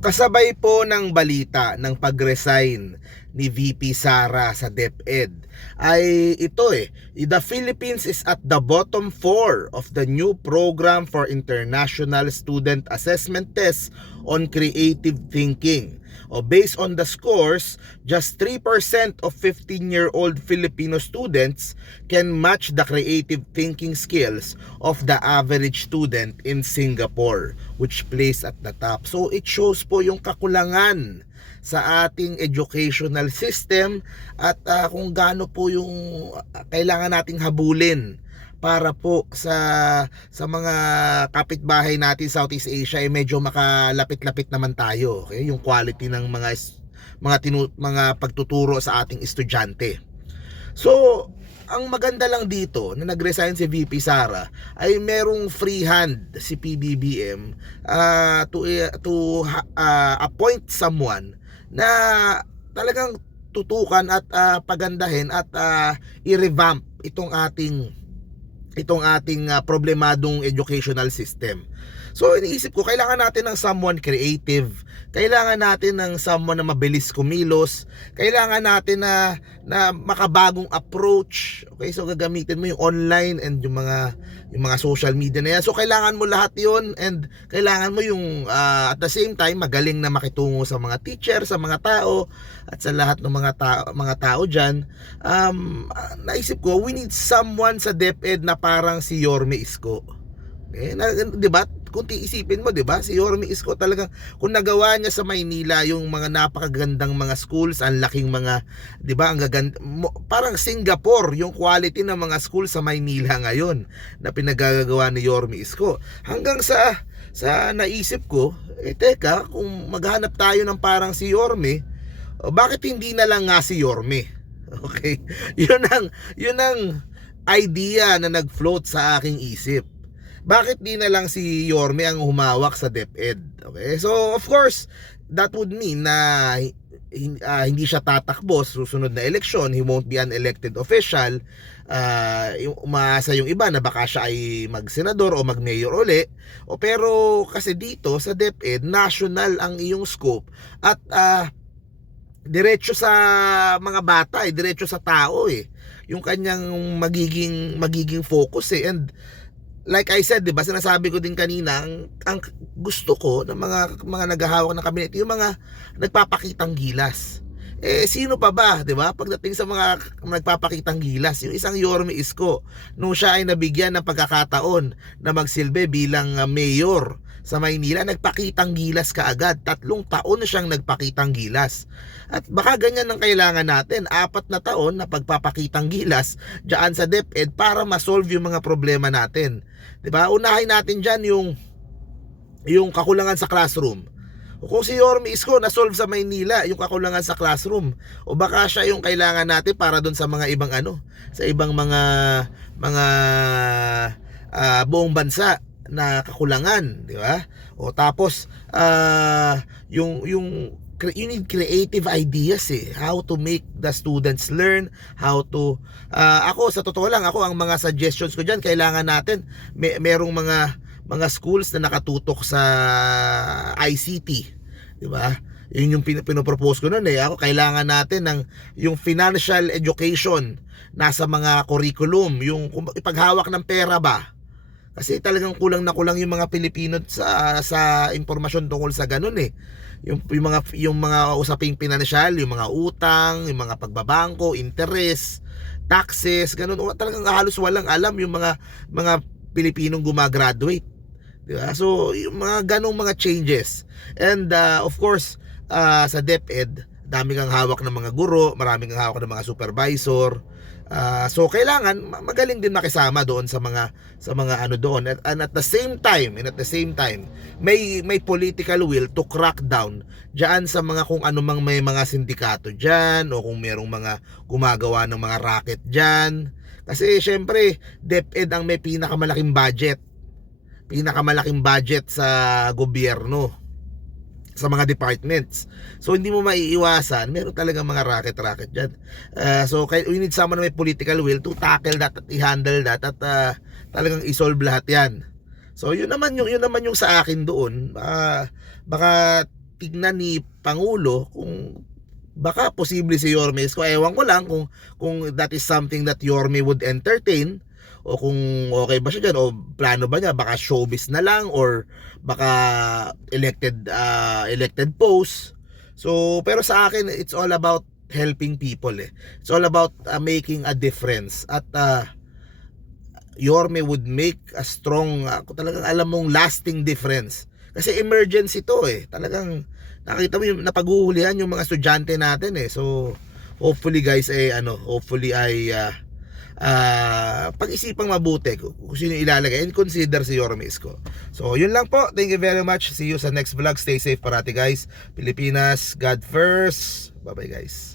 Kasabay po ng balita ng pag-resign ni VP Sara sa DepEd ay the Philippines is at the bottom 4 of the new program for international student assessment tests on creative thinking. Based on the scores, just 3% of 15-year-old Filipino students can match the creative thinking skills of the average student in Singapore, which plays at the top. So it shows po yung kakulangan sa ating educational system at kung gaano po yung kailangan nating habulin para po sa mga kapitbahay natin Southeast Asia medyo makalapit-lapit naman tayo, okay? Yung quality ng mga pagtuturo sa ating estudyante. So ang maganda lang dito na nag-resign si VP Sara ay merong free hand si PBBM to appoint someone na talagang tutukan at pagandahin at i-revamp itong ating problemadong educational system. So iniisip ko, kailangan natin ng someone creative, kailangan natin ng someone na mabilis kumilos, kailangan natin na makabagong approach. Okay, so gagamitin mo yung online and yung mga social media na yan. So kailangan mo lahat yon, and kailangan mo yung at the same time magaling na makitungo sa mga teacher, sa mga tao at sa lahat ng mga tao diyan. Naisip ko, we need someone sa DepEd na parang si Yorme Isko. Okay, 'di ba? Kung tiisipin mo, 'di ba? Si Yorme Isko talagang kung nagawa niya sa Maynila yung mga napakagandang mga schools, ang laking mga, 'di ba? Ang gaganda, parang Singapore yung quality ng mga schools sa Maynila ngayon na pinagagawa ni Yorme Isko. Hanggang sa naisip ko, teka, kung maghanap tayo ng parang si Yorme, bakit hindi na lang nga si Yorme? Okay? Yun ang idea na nag-float sa aking isip. Bakit di na lang si Yorme ang humawak sa DepEd? Okay? So of course, that would mean na hindi siya tatakbo sa susunod na eleksyon. He won't be an elected official. Umaasa yung iba na baka siya ay mag-senador o mag-mayor uli. Pero kasi dito sa DepEd, national ang iyong scope at diretso sa mga bata, diretso sa tao yung kanyang magiging focus and like I said, 'di ba, sinasabi ko din kanina, ang gusto ko ng mga naghahawak ng kabinet yung mga nagpapakitang gilas. Sino pa ba, 'di ba? Pagdating sa mga nagpapakitang gilas, yung isang Yorme Isko, nung siya ay nabigyan ng pagkakataon na magsilbi bilang mayor sa Maynila, nagpakitang gilas kaagad. 3 taon na siyang nagpakitang gilas. At baka ganyan ang kailangan natin, 4 na taon na pagpapakitang gilas diyan sa DepEd para ma-solve yung mga problema natin. 'Di ba? Unahin natin diyan yung kakulangan sa classroom. Kung si Yorme Isko na-solve sa Maynila yung kakulangan sa classroom, o baka siya yung kailangan natin para doon sa mga ibang sa ibang mga buong bansa na kakulangan, di ba? O tapos you need creative ideas how to make the students learn, how to ako sa totoo lang, ang mga suggestions ko diyan, kailangan natin merong mga schools na nakatutok sa ICT, di ba? Yun yung pinopropose ko noon Ako, kailangan natin ng yung financial education nasa mga curriculum, yung ipaghawak ng pera ba? Kasi talagang kulang na kulang yung mga Pilipino sa impormasyon tungkol sa ganun yung mga usaping pinansyal, yung mga utang, yung mga pagbabangko, interest, taxes, ganun. Talagang halos walang alam yung mga Pilipinong gumagraduate. Diba? So yung mga ganong mga changes. And of course, sa DepEd, dami kang hawak ng mga guro, marami kang hawak ng mga supervisor. So kailangan magaling din makisama doon sa mga doon, and at the same time may political will to crack down diyan sa mga kung anumang may mga sindikato diyan, o kung merong mga gumagawa ng mga racket diyan. Kasi syempre DepEd ang may pinakamalaking budget sa gobyerno, sa mga departments. So hindi mo maiiwasan, meron talagang mga racket dyan. So we need someone na may political will to tackle that at i-handle that at talagang isolve lahat yan. So yun naman yung sa akin doon. Baka tignan ni Pangulo kung baka posible si Yorme Isko. Ewan ko lang kung that is something that Yorme would entertain, o kung okay ba siya dyan, o plano ba niya, baka showbiz na lang, or baka elected post. So pero sa akin, it's all about helping people eh. It's all about making a difference. At Yorme would make a strong, talagang alam mong lasting difference. Kasi emergency to eh. Talagang nakita mo yung napaghuhulihan yung mga estudyante natin eh. So hopefully guys hopefully ay pag-isipang mabuti kung sino ilalagay and consider si Yorme Isko. So yun lang po. Thank you very much. See you sa next vlog. Stay safe parati guys. Pilipinas, God first. Bye bye guys.